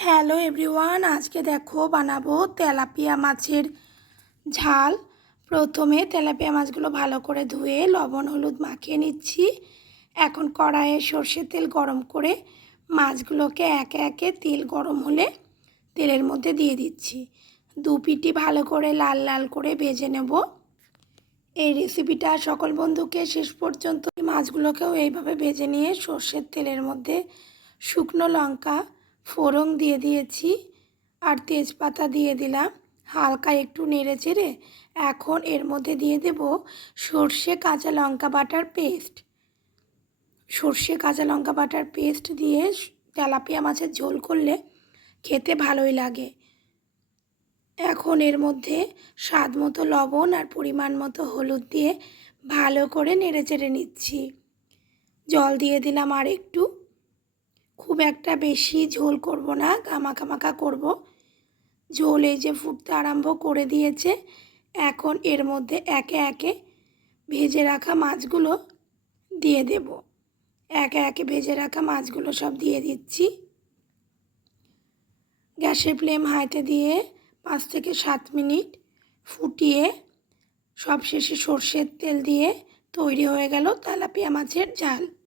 Hello everyone, আজকে দেখো বানাবো তেলাপিয়া মাছের ঝাল। প্রথমে তেলাপিয়া মাছগুলো ভালো করে ধুয়ে লবণ হলুদ মাখিয়ে নিচ্ছি। এখন কড়াইয়ে সর্ষের তেল গরম করে মাছগুলোকে একে একে তেল গরম হলে তেলের মধ্যে দিয়ে দিচ্ছি। দু পিটি ভালো করে লাল লাল করে ভেজে নেব। এই রেসিপিটা সকল বন্ধুকে শেষ পর্যন্ত মাছগুলোকেও এইভাবে ভেজে নিয়ে সর্ষের তেলের মধ্যে শুকনো লঙ্কা ফোড়ন দিয়ে দিয়েছি আর তেজপাতা দিয়ে দিলাম। হালকা একটু নেড়ে চেড়ে এখন এর মধ্যে দিয়ে দেব সর্ষে কাঁচা লঙ্কা বাটার পেস্ট। সর্ষে কাঁচা লঙ্কা বাটার পেস্ট দিয়ে তেলাপিয়া মাছের ঝোল করলে খেতে ভালোই লাগে। এখন এর মধ্যে স্বাদ মতো লবণ আর পরিমাণ মতো হলুদ দিয়ে ভালো করে নেড়ে চেড়ে নিচ্ছি। জল দিয়ে দিলাম আর একটু। খুব একটা বেশি ঝোল করব না, গামাখা করব। ঝোল এই যে ফুটতে আরম্ভ করে দিয়েছে। এখন এর মধ্যে একে একে ভেজে রাখা মাছগুলো দিয়ে দেব। একে একে ভেজে রাখা মাছগুলো সব দিয়ে দিচ্ছি। গ্যাসের ফ্লেম হাইতে দিয়ে 5 থেকে 7 মিনিট ফুটিয়ে সবশেষে সর্ষের তেল দিয়ে তৈরি হয়ে গেল তেলাপিয়া মাছের ঝাল।